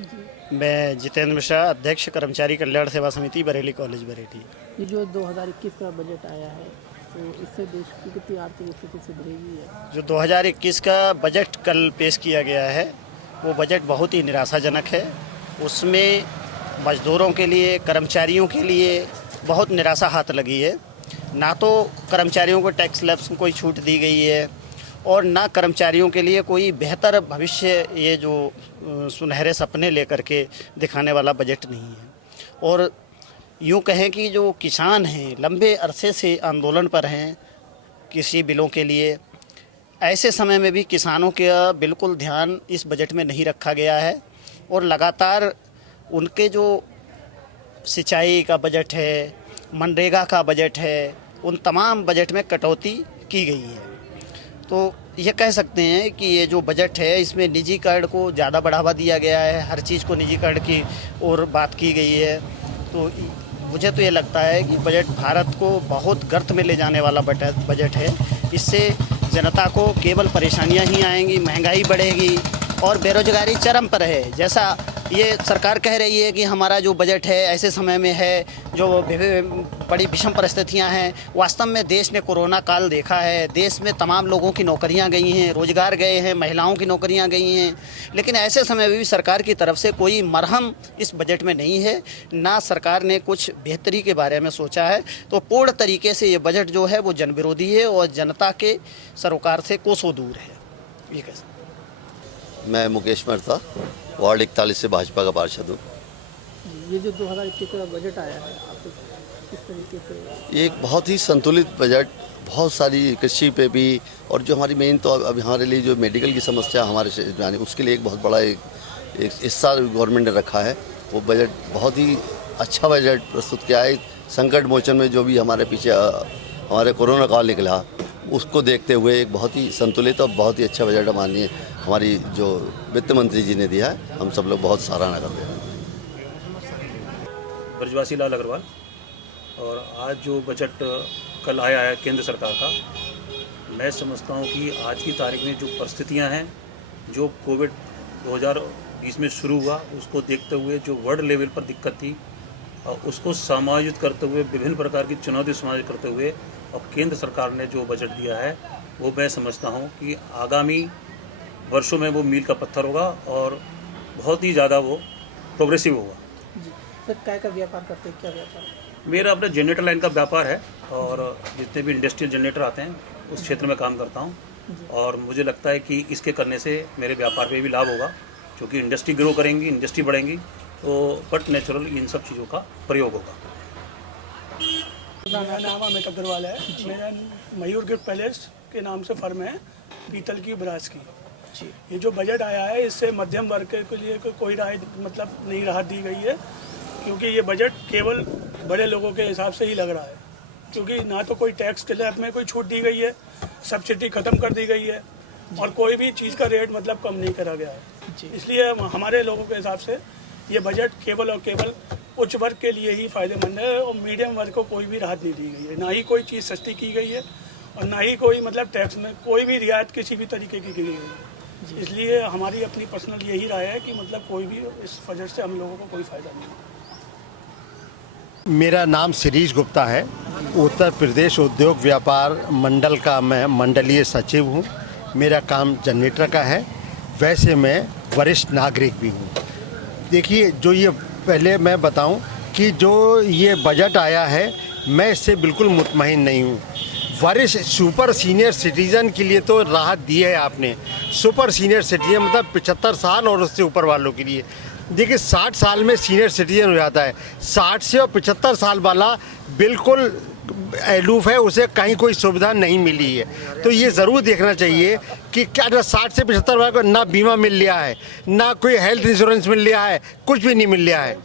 मैं जितेंद्र मिश्रा, अध्यक्ष कर्मचारी कल्याण सेवा समिति बरेली कॉलेज बरेली। ये जो 2021 का बजट आया है तो इससे देश की कितनी आर्थिक स्थिति सुधरेगी है? जो 2021 का बजट कल पेश किया गया है वो बजट बहुत ही निराशाजनक है। उसमें मजदूरों के लिए, कर्मचारियों के लिए बहुत निराशा हाथ लगी है। ना तो कर्मचारियों को टैक्स स्लैब्स में कोई छूट दी गई है और ना कर्मचारियों के लिए कोई बेहतर भविष्य, ये जो सुनहरे सपने लेकर के दिखाने वाला बजट नहीं है। और यूँ कहें कि जो किसान हैं, लंबे अरसे से आंदोलन पर हैं कृषि बिलों के लिए, ऐसे समय में भी किसानों का बिल्कुल ध्यान इस बजट में नहीं रखा गया है और लगातार उनके जो सिंचाई का बजट है, मनरेगा का बजट है, उन तमाम बजट में कटौती की गई है। तो ये कह सकते हैं कि ये जो बजट है इसमें निजीकरण को ज़्यादा बढ़ावा दिया गया है, हर चीज़ को निजीकरण की ओर बात की गई है। तो मुझे तो ये लगता है कि बजट भारत को बहुत गर्त में ले जाने वाला बजट है। इससे जनता को केवल परेशानियां ही आएंगी, महंगाई बढ़ेगी और बेरोजगारी चरम पर है। जैसा ये सरकार कह रही है कि हमारा जो बजट है ऐसे समय में है जो बड़ी विषम परिस्थितियां हैं, वास्तव में देश ने कोरोना काल देखा है। देश में तमाम लोगों की नौकरियां गई हैं, रोजगार गए हैं, महिलाओं की नौकरियां गई हैं, लेकिन ऐसे समय में भी सरकार की तरफ से कोई मरहम इस बजट में नहीं है, ना सरकार ने कुछ बेहतरी के बारे में सोचा है। तो पूर्ण तरीके से ये बजट जो है वो जन विरोधी है और जनता के सरोकार से कोसों दूर है। ये कैसे? मैं मुकेश मेहता, वार्ड 41 से भाजपा का पार्षद हूँ। ये जो 2021 का बजट आया है आपको किस तरीके से? ये एक बहुत ही संतुलित बजट, बहुत सारी कृषि पे भी, और जो हमारी मेन तो अब हमारे लिए जो मेडिकल की समस्या हमारे यानी उसके लिए एक बहुत बड़ा एक हिस्सा गवर्नमेंट ने रखा है। वो बजट बहुत ही अच्छा बजट प्रस्तुत किया है। संकट मोचन में जो भी हमारे पीछे हमारे कोरोना काल निकला, उसको देखते हुए एक बहुत ही संतुलित और बहुत ही अच्छा बजट माननीय हमारी जो वित्त मंत्री जी ने दिया है, हम सब लोग बहुत सराहना कर रहे हैं। ब्रजवासी लाल अग्रवाल। और आज जो बजट कल आया है केंद्र सरकार का, मैं समझता हूँ कि आज की तारीख में जो परिस्थितियाँ हैं, जो कोविड 2020 में शुरू हुआ, उसको देखते हुए जो वर्ल्ड लेवल पर दिक्कत थी और उसको समायोजित करते हुए, विभिन्न प्रकार की चुनौती समायोजित करते हुए और केंद्र सरकार ने जो बजट दिया है वो मैं समझता हूँ कि आगामी वर्षों में वो मील का पत्थर होगा और बहुत ही ज़्यादा वो प्रोग्रेसिव होगा। जी सर, काय का व्यापार करते हैं? क्या व्यापार? मेरा अपने जनरेटर लाइन का व्यापार है और जितने भी इंडस्ट्रियल जनरेटर आते हैं उस क्षेत्र में काम करता हूँ। और मुझे लगता है कि इसके करने से मेरे व्यापार पे भी लाभ होगा, क्योंकि इंडस्ट्री ग्रो करेंगी, इंडस्ट्री बढ़ेंगी, तो बट नेचुरल इन सब चीज़ों का प्रयोग होगा। मेरा नाम अमित अग्रवाल है। मेरा मयूर गिफ्ट पैलेस के नाम से फर्म है, पीतल की ब्रास की। ये जो बजट आया है इससे मध्यम वर्ग के लिए कोई मतलब नहीं राहत दी गई है, क्योंकि ये बजट केवल बड़े लोगों के हिसाब से ही लग रहा है। क्योंकि ना तो कोई टैक्स स्लैब में कोई छूट दी गई है, सब्सिडी ख़त्म कर दी गई है और कोई भी चीज़ का रेट मतलब कम नहीं करा गया है। इसलिए हमारे लोगों के हिसाब से ये बजट केवल और केवल उच्च वर्ग के लिए ही फायदेमंद है और मीडियम वर्ग को कोई भी राहत नहीं दी गई है। ना ही कोई चीज़ सस्ती की गई है और ना ही कोई मतलब टैक्स में कोई भी रियायत किसी भी तरीके की गई है। इसलिए हमारी अपनी पर्सनल यही राय है कि मतलब कोई भी इस बजट से हम लोगों को कोई फ़ायदा नहीं है। मेरा नाम शिरीष गुप्ता है। उत्तर प्रदेश उद्योग व्यापार मंडल का मैं मंडलीय सचिव हूँ। मेरा काम जनरेटर का है। वैसे मैं वरिष्ठ नागरिक भी हूँ। देखिए, जो ये पहले मैं बताऊं कि जो ये बजट आया है, मैं इससे बिल्कुल मुतमईन नहीं हूँ। वरिष्ठ सुपर सीनियर सिटीज़न के लिए तो राहत दी है आपने। सुपर सीनियर सिटीजन मतलब 75 साल और उससे ऊपर वालों के लिए। देखिए, 60 साल में सीनियर सिटीजन हो जाता है। 60 से और 75 साल वाला बिल्कुल एलूफ है, उसे कहीं कोई सुविधा नहीं मिली है। तो ये ज़रूर देखना चाहिए कि क्या 60 से 75 वाले को ना बीमा मिल लिया है, ना कोई हेल्थ इंश्योरेंस मिल लिया है, कुछ भी नहीं मिल लिया है।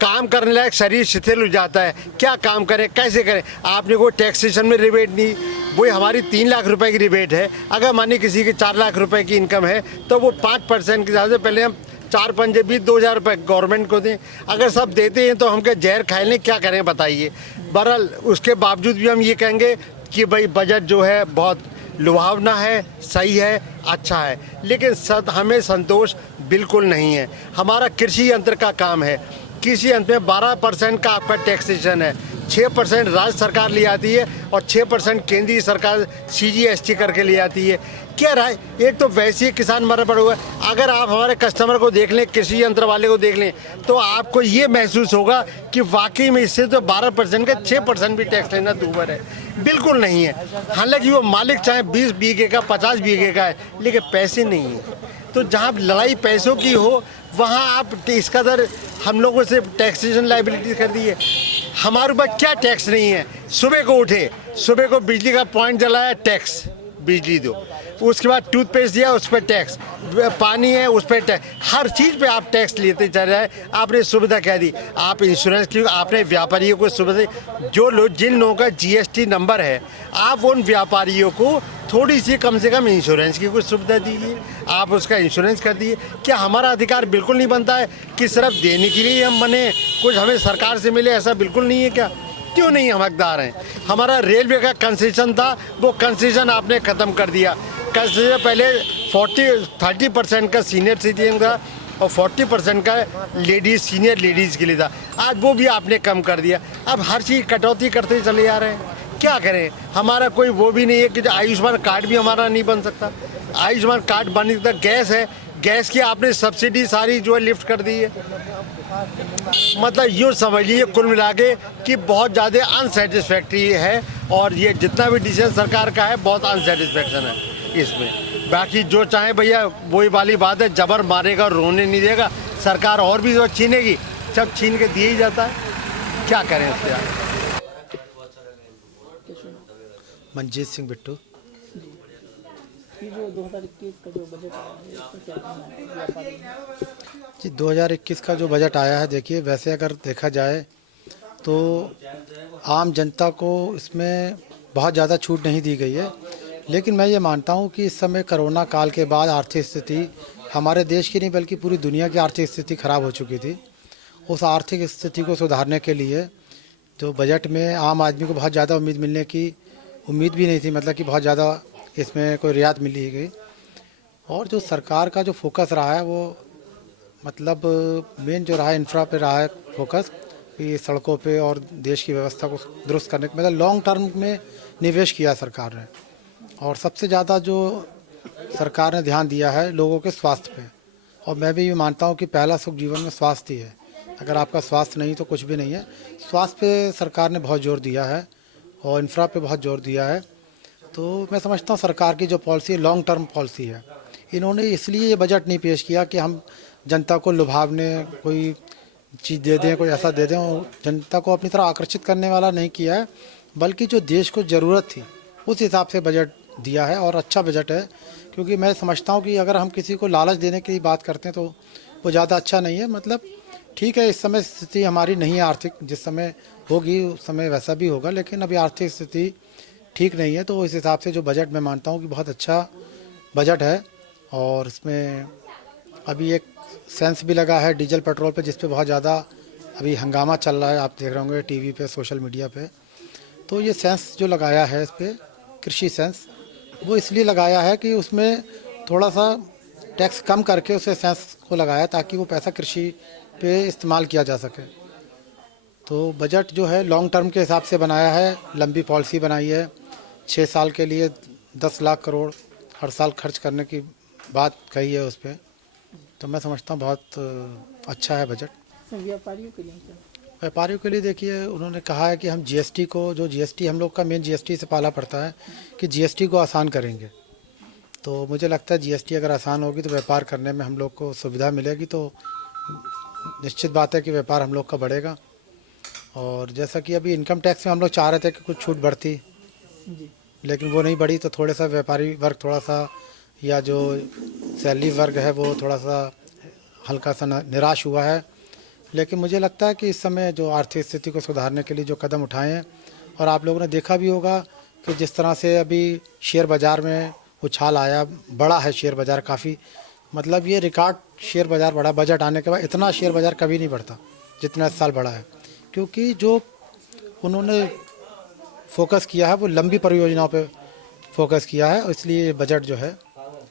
काम करने लायक शरीर शिथिल हो जाता है। क्या काम करें, कैसे करें? आपने कोई टैक्सेशन में रिबेट नहीं, वही हमारी 3 लाख रुपए की रिबेट है। अगर मानिए किसी की 4 लाख रुपए की इनकम है तो वो 5% के हिसाब से पहले हम 4 पंजे 20,000 रुपये गवर्नमेंट को दें। अगर सब देते हैं तो हम क्या जहर खाए लें, क्या करें बताइए। बहरहाल उसके बावजूद भी हम ये कहेंगे कि भाई बजट जो है बहुत लुभावना है, सही है, अच्छा है, लेकिन हमें संतोष बिल्कुल नहीं है। हमारा कृषि यंत्र का काम है, कृषि यंत्र में 12% का आपका टैक्सेशन है, 6% राज्य सरकार ले आती है और 6% केंद्रीय सरकार CGST करके ले आती है। क्या रहा है, एक तो वैसे ही किसान मरा पड़ा हुआ है। अगर आप हमारे कस्टमर को देख लें, कृषि यंत्र वाले को देख लें, तो आपको ये महसूस होगा कि वाकई में इससे तो 12% का 6% भी टैक्स लेना दूभर है। बिल्कुल नहीं है। हालांकि वो मालिक चाहे 20 बीघे का 50 बीघे का है, लेकिन पैसे नहीं है। तो जहाँ लड़ाई पैसों की हो वहाँ आप इस कदर हम लोगों से टैक्सेशन लाइबिलिटी कर दी है। हमारे ऊपर क्या टैक्स नहीं है। सुबह को उठे, सुबह को बिजली का पॉइंट जलाया, टैक्स बिजली दो, उसके बाद टूथपेस्ट दिया उस पर टैक्स, पानी है उस पर टैक्स, हर चीज़ पे आप टैक्स लेते चल रहे हैं। आपने सुविधा कह दी, आप इंश्योरेंस की आपने व्यापारियों को सुविधा, जो लोग जिन लोगों का GST नंबर है, आप उन व्यापारियों को थोड़ी सी कम से कम इंश्योरेंस की कुछ सुविधा दीजिए, आप उसका इंश्योरेंस कर दीजिए। क्या हमारा अधिकार बिल्कुल नहीं बनता है कि सिर्फ देने के लिए हम बने, कुछ हमें सरकार से मिले, ऐसा बिल्कुल नहीं है क्या? क्यों नहीं हम हकदार हैं? हमारा रेलवे का कंसेशन था, वो कंसेशन आपने ख़त्म कर दिया। कंसेशन पहले 30% का सीनियर सिटीजन का और 40% का लेडीज़, सीनियर लेडीज़ के लिए था, आज वो भी आपने कम कर दिया। अब हर चीज़ कटौती करते चले जा रहे हैं। क्या करें, हमारा कोई वो भी नहीं है कि आयुष्मान कार्ड भी हमारा नहीं बन सकता। आयुष्मान कार्ड बनने तक गैस है, गैस की आपने सब्सिडी सारी जो है लिफ्ट कर दी है। मतलब यूँ समझ लीजिए कुल मिला के कि बहुत ज़्यादा अनसेटिस्फैक्ट्री है, और ये जितना भी डिसीजन सरकार का है बहुत अनसेटिस्फैक्शन है इसमें। बाकी जो चाहे भैया वही वाली बात है, जबर मारेगा रोने नहीं देगा, सरकार और भी जो छीनेगी, सब छीन के दिए ही जाता है। क्या करें इसके आगे? मंजीत सिंह बिट्टू। ये जो 2021 का जो बजट आया है, इसमें क्या कहना है व्यापारी में? जी 2021 का जो बजट आया है, देखिए वैसे अगर देखा जाए तो आम जनता को इसमें बहुत ज़्यादा छूट नहीं दी गई है, लेकिन मैं ये मानता हूँ कि इस समय कोरोना काल के बाद आर्थिक स्थिति हमारे देश की नहीं बल्कि पूरी दुनिया की आर्थिक स्थिति खराब हो चुकी थी। उस आर्थिक स्थिति को सुधारने के लिए जो बजट में आम आदमी को बहुत ज़्यादा उम्मीद भी नहीं थी, मतलब कि बहुत ज़्यादा इसमें कोई रियायत मिली गई। और जो सरकार का जो फोकस रहा है वो मतलब मेन जो रहा है इंफ्रा पे रहा है फोकस, कि सड़कों पे और देश की व्यवस्था को दुरुस्त करने के मतलब लॉन्ग टर्म में निवेश किया सरकार ने। और सबसे ज़्यादा जो सरकार ने ध्यान दिया है लोगों के स्वास्थ्य पे, और मैं भी ये मानता हूँ कि पहला सुख जीवन में स्वास्थ्य ही है। अगर आपका स्वास्थ्य नहीं तो कुछ भी नहीं है। स्वास्थ्य पे सरकार ने बहुत जोर दिया है और इंफ्रा पे बहुत जोर दिया है। तो मैं समझता हूँ सरकार की जो पॉलिसी है लॉन्ग टर्म पॉलिसी है। इन्होंने इसलिए ये बजट नहीं पेश किया कि हम जनता को लुभावने कोई चीज़ दे दें, कोई ऐसा दे दें, और जनता को अपनी तरफ आकर्षित करने वाला नहीं किया है, बल्कि जो देश को ज़रूरत थी उस हिसाब से बजट दिया है। और अच्छा बजट है, क्योंकि मैं समझता हूँ कि अगर हम किसी को लालच देने की बात करते हैं तो वो ज़्यादा अच्छा नहीं है। मतलब ठीक है, इस समय स्थिति हमारी नहीं है आर्थिक, जिस समय होगी उस समय वैसा भी होगा, लेकिन अभी आर्थिक स्थिति ठीक नहीं है। तो इस हिसाब से जो बजट मैं मानता हूँ कि बहुत अच्छा बजट है। और इसमें अभी एक सेंस भी लगा है डीजल पेट्रोल पे, जिस पे बहुत ज़्यादा अभी हंगामा चल रहा है, आप देख रहे होंगे टीवी पे, सोशल मीडिया पे। तो ये सेंस जो लगाया है इस पर, कृषि सेंस, वो इसलिए लगाया है कि उसमें थोड़ा सा टैक्स कम करके उसे सेंस को लगाया ताकि वो पैसा कृषि पे इस्तेमाल किया जा सके। तो बजट जो है लॉन्ग टर्म के हिसाब से बनाया है, लंबी पॉलिसी बनाई है। 6 साल के लिए 10 लाख करोड़ हर साल खर्च करने की बात कही है उस पर। तो मैं समझता हूँ बहुत अच्छा है बजट। व्यापारियों के लिए क्या? व्यापारियों के लिए देखिए उन्होंने कहा है कि हम GST को, जो GST हम लोग का मेन GST से पाला पड़ता है, कि GST को आसान करेंगे। तो मुझे लगता है GST अगर आसान होगी तो व्यापार करने में हम लोग को सुविधा मिलेगी, तो निश्चित बात है कि व्यापार हम लोग का बढ़ेगा। और जैसा कि अभी इनकम टैक्स में हम लोग चाह रहे थे कि कुछ छूट बढ़ती, लेकिन वो नहीं बढ़ी, तो थोड़ा सा व्यापारी वर्ग थोड़ा सा, या जो सैलरी वर्ग है वो थोड़ा सा हल्का सा निराश हुआ है। लेकिन मुझे लगता है कि इस समय जो आर्थिक स्थिति को सुधारने के लिए जो कदम उठाए हैं, और आप लोगों ने देखा भी होगा कि जिस तरह से अभी शेयर बाज़ार में उछाल आया, बड़ा है शेयर बाज़ार काफ़ी, मतलब ये रिकॉर्ड शेयर बाज़ार बढ़ा बजट आने के बाद। इतना शेयर बाज़ार कभी नहीं बढ़ता जितना इस साल बढ़ा है, क्योंकि जो उन्होंने फोकस किया है वो लंबी परियोजनाओं पे फोकस किया है, इसलिए ये बजट जो है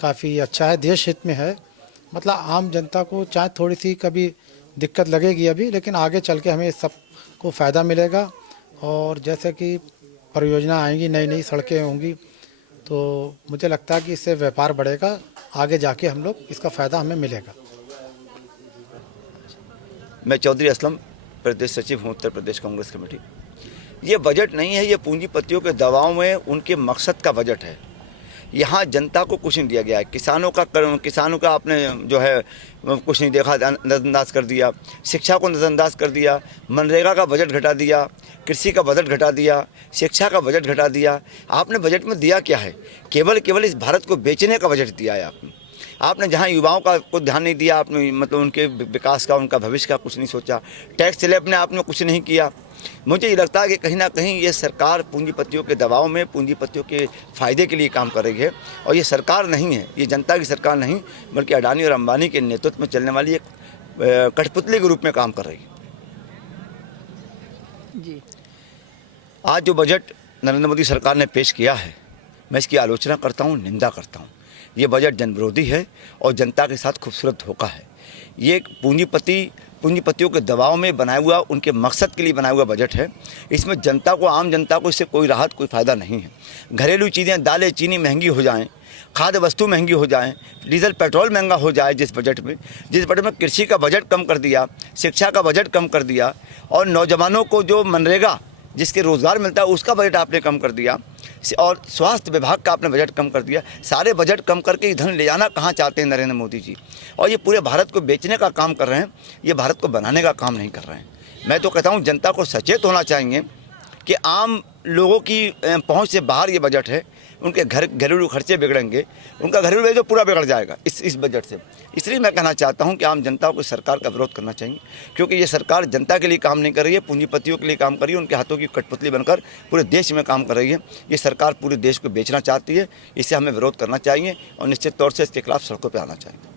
काफ़ी अच्छा है, देश हित में है। मतलब आम जनता को चाहे थोड़ी सी कभी दिक्कत लगेगी अभी, लेकिन आगे चल के हमें सबको फ़ायदा मिलेगा। और जैसे कि परियोजना आएंगी, नई नई सड़कें होंगी, तो मुझे लगता है कि इससे व्यापार बढ़ेगा, आगे जाके हम लोग इसका फ़ायदा हमें मिलेगा। मैं चौधरी असलम, प्रदेश सचिव हूँ उत्तर प्रदेश कांग्रेस कमेटी। ये बजट नहीं है, ये पूंजीपतियों के दबाव में उनके मकसद का बजट है। यहाँ जनता को कुछ नहीं दिया गया है। किसानों का आपने जो है कुछ नहीं देखा, नज़रअंदाज कर दिया। शिक्षा को नज़रअंदाज कर दिया। मनरेगा का बजट घटा दिया, कृषि का बजट घटा दिया, शिक्षा का बजट घटा दिया। आपने बजट में दिया क्या है? केवल इस भारत को बेचने का बजट दिया है आपने जहाँ युवाओं का कुछ ध्यान नहीं दिया आपने, मतलब उनके विकास का, उनका भविष्य का कुछ नहीं सोचा। टैक्स स्लैब में आपने कुछ नहीं किया। मुझे ये लगता है कि कहीं ना कहीं ये सरकार पूंजीपतियों के दबाव में, पूंजीपतियों के फ़ायदे के लिए काम कर रही है। और ये सरकार नहीं है, ये जनता की सरकार नहीं, बल्कि अडानी और अंबानी के नेतृत्व में चलने वाली एक कठपुतली के रूप में काम कर रही है। जी, आज जो बजट नरेंद्र मोदी सरकार ने पेश किया है, मैं इसकी आलोचना करता हूँ, निंदा करता हूँ। ये बजट जनविरोधी है और जनता के साथ खूबसूरत धोखा है। ये पूंजीपतियों के दबाव में बनाया हुआ, उनके मकसद के लिए बनाया हुआ बजट है। इसमें आम जनता को इससे कोई राहत, कोई फ़ायदा नहीं है। घरेलू चीज़ें, दालें, चीनी महंगी हो जाएं, खाद्य वस्तु महंगी हो जाएं, डीजल पेट्रोल महंगा हो जाए। जिस बजट में कृषि का बजट कम कर दिया, शिक्षा का बजट कम कर दिया, और नौजवानों को जो मनरेगा जिसके रोज़गार मिलता है उसका बजट आपने कम कर दिया, और स्वास्थ्य विभाग का आपने बजट कम कर दिया। सारे बजट कम करके ये धन ले जाना कहाँ चाहते हैं नरेंद्र मोदी जी? और ये पूरे भारत को बेचने का काम कर रहे हैं, ये भारत को बनाने का काम नहीं कर रहे हैं। मैं तो कहता हूँ जनता को सचेत होना चाहिए कि आम लोगों की पहुँच से बाहर ये बजट है। उनके घरेलू खर्चे बिगड़ेंगे, उनका घरेलू जो पूरा बिगड़ जाएगा इस बजट से। इसलिए मैं कहना चाहता हूं कि आम जनता को सरकार का विरोध करना चाहिए, क्योंकि ये सरकार जनता के लिए काम नहीं कर रही है, पूंजीपतियों के लिए काम कर रही है। उनके हाथों की कठपुतली बनकर पूरे देश में काम कर रही है। ये सरकार पूरे देश को बेचना चाहती है। इसे हमें विरोध करना चाहिए और निश्चित तौर से इसके खिलाफ सड़कों पर आना चाहिए।